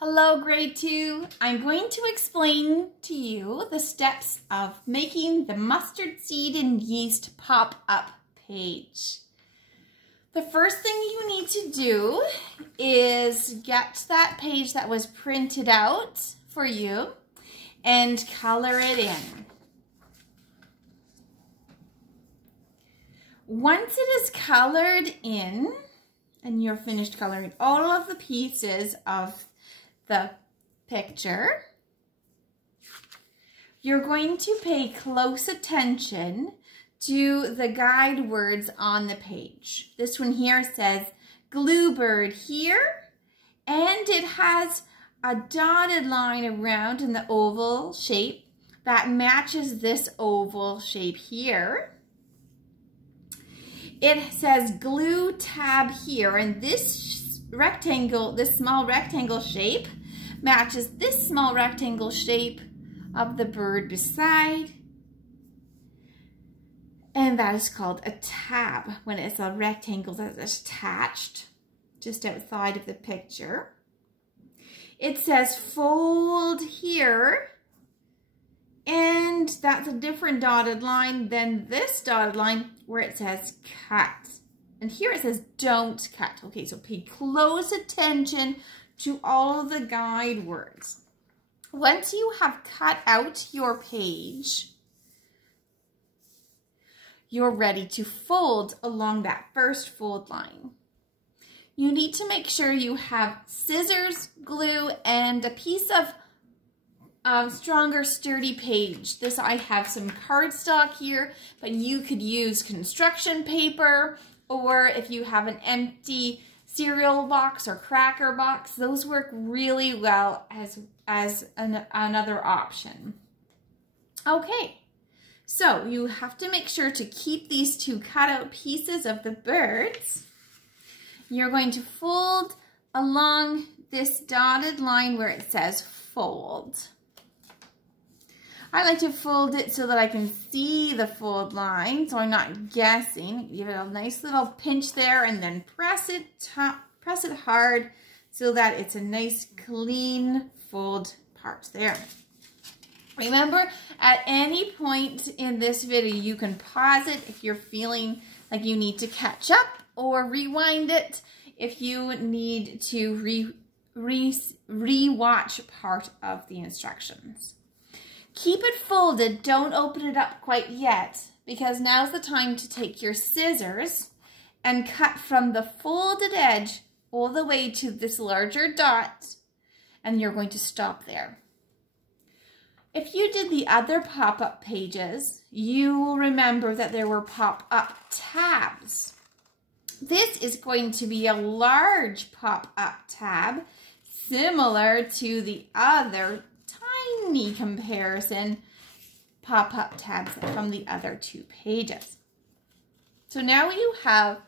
Hello, grade 2. I'm going to explain to you the steps of making the mustard seed and yeast pop-up page. The first thing you need to do is get that page that was printed out for you and color it in. Once it is colored in and you're finished coloring all of the pieces of the picture, you're going to pay close attention to the guide words on the page. This one here says glue bird here, and it has a dotted line around in the oval shape that matches this oval shape here. It says glue tab here, and this rectangle, this small rectangle shape matches this small rectangle shape of the bird beside, and that is called a tab when it's a rectangle that is attached just outside of the picture. It says fold here, and that's a different dotted line than this dotted line where it says cut. And here it says don't cut. Okay, so pay close attention to all of the guide words. Once you have cut out your page, you're ready to fold along that first fold line. You need to make sure you have scissors, glue, and a piece of stronger, sturdy page. I have some cardstock here, but you could use construction paper, or if you have an empty cereal box or cracker box, those work really well as another option. Okay, so you have to make sure to keep these two cut out pieces of the birds. You're going to fold along this dotted line where it says fold. I like to fold it so that I can see the fold line, so I'm not guessing. Give it a nice little pinch there, and then press it hard so that it's a nice clean fold part there. Remember, at any point in this video, you can pause it if you're feeling like you need to catch up, or rewind it if you need to re-watch part of the instructions. Keep it folded, don't open it up quite yet, because now's the time to take your scissors and cut from the folded edge all the way to this larger dot, and you're going to stop there. If you did the other pop-up pages, you will remember that there were pop-up tabs. This is going to be a large pop-up tab, similar to the other tiny comparison pop-up tabs from the other two pages. So now you have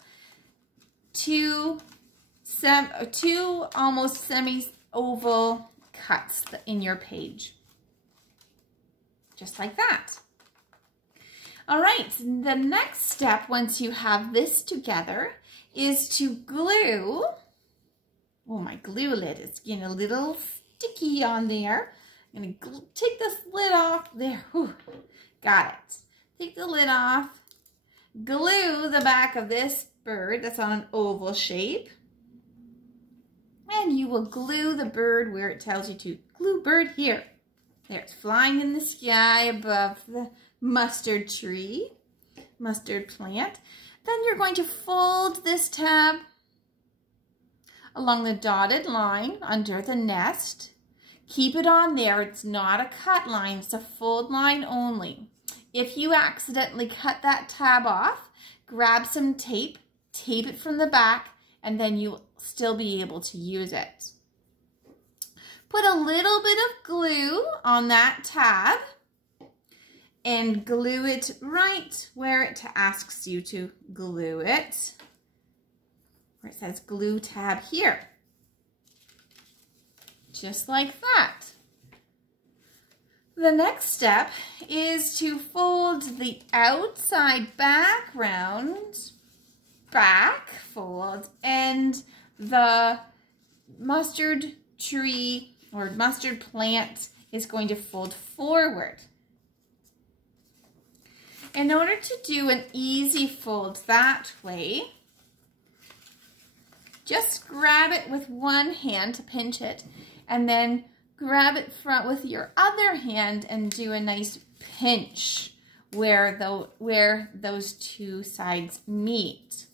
two almost semi-oval cuts in your page. Just like that. All right, the next step once you have this together is to glue. Oh, my glue lid is getting a little sticky on there. I'm going to take this lid off there. Whew, got it. Take the lid off. Glue the back of this bird that's on an oval shape. And you will glue the bird where it tells you to. Glue bird here. There, it's flying in the sky above the mustard tree, mustard plant. Then you're going to fold this tab along the dotted line under the nest. Keep it on there. It's not a cut line, it's a fold line only. If you accidentally cut that tab off, grab some tape, tape it from the back, and then you'll still be able to use it. Put a little bit of glue on that tab and glue it right where it asks you to glue it, where it says glue tab here. Just like that. The next step is to fold the outside background back fold and the mustard tree or mustard plant is going to fold forward. In order to do an easy fold that way, just grab it with one hand to pinch it, and then grab it with your other hand and do a nice pinch where those two sides meet.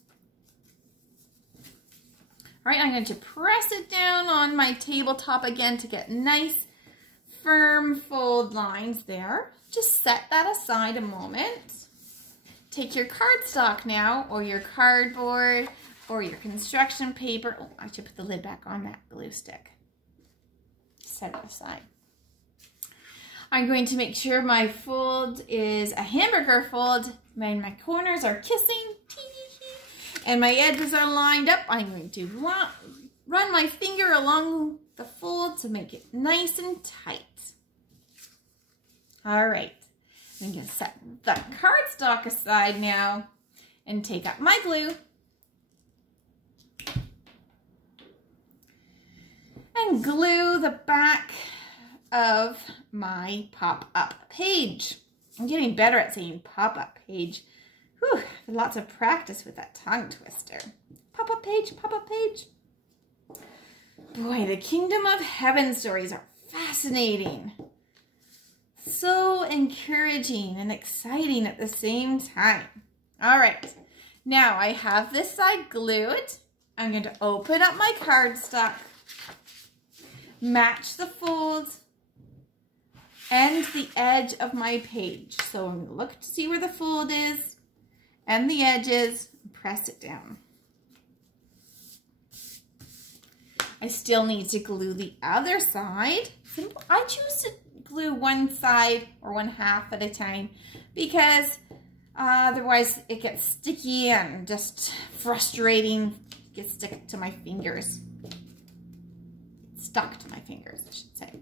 All right, I'm going to press it down on my tabletop again to get nice, firm fold lines there. Just set that aside a moment. Take your cardstock now, or your cardboard, or your construction paper. Oh, I should put the lid back on that glue stick. Set it aside. I'm going to make sure my fold is a hamburger fold. My corners are kissing. And my edges are lined up. I'm going to run my finger along the fold to make it nice and tight. All right. I'm going to set the cardstock aside now and take out my glue. And glue the back of my pop-up page. I'm getting better at saying pop-up page. Whew, lots of practice with that tongue twister. Pop-up page, pop-up page. Boy, the Kingdom of Heaven stories are fascinating. So encouraging and exciting at the same time. All right, now I have this side glued. I'm going to open up my cardstock, match the fold and the edge of my page. So I'm going to look to see where the fold is and the edges, and press it down. I still need to glue the other side. I choose to glue one side or one half at a time because otherwise it gets sticky and just frustrating. It gets stuck to my fingers. Stuck to my fingers, I should say.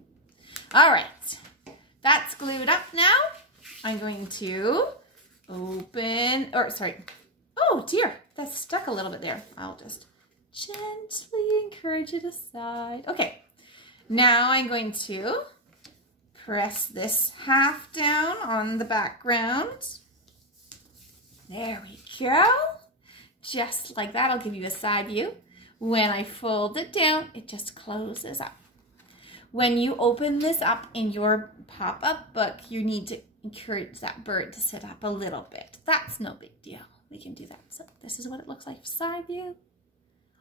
All right, that's glued up now. I'm going to oh dear, that's stuck a little bit there. I'll just gently encourage it aside. Okay, now I'm going to press this half down on the background. There we go. Just like that, I'll give you a side view. When I fold it down, it just closes up. When you open this up in your pop-up book, you need to encourage that bird to sit up a little bit. That's no big deal. We can do that. So this is what it looks like, side view.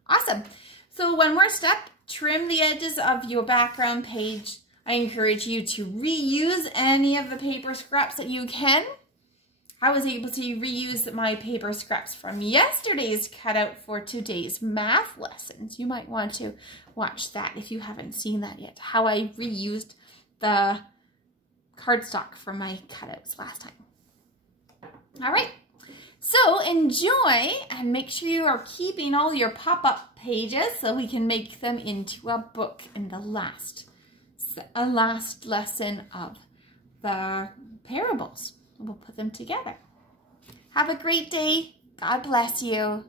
Awesome. So one more step, trim the edges of your background page. I encourage you to reuse any of the paper scraps that you can. I was able to reuse my paper scraps from yesterday's cutout for today's math lessons. You might want to watch that if you haven't seen that yet, how I reused the cardstock from my cutouts last time. All right, so enjoy and make sure you are keeping all your pop-up pages so we can make them into a book in the last lesson of the parables. We'll put them together. Have a great day. God bless you.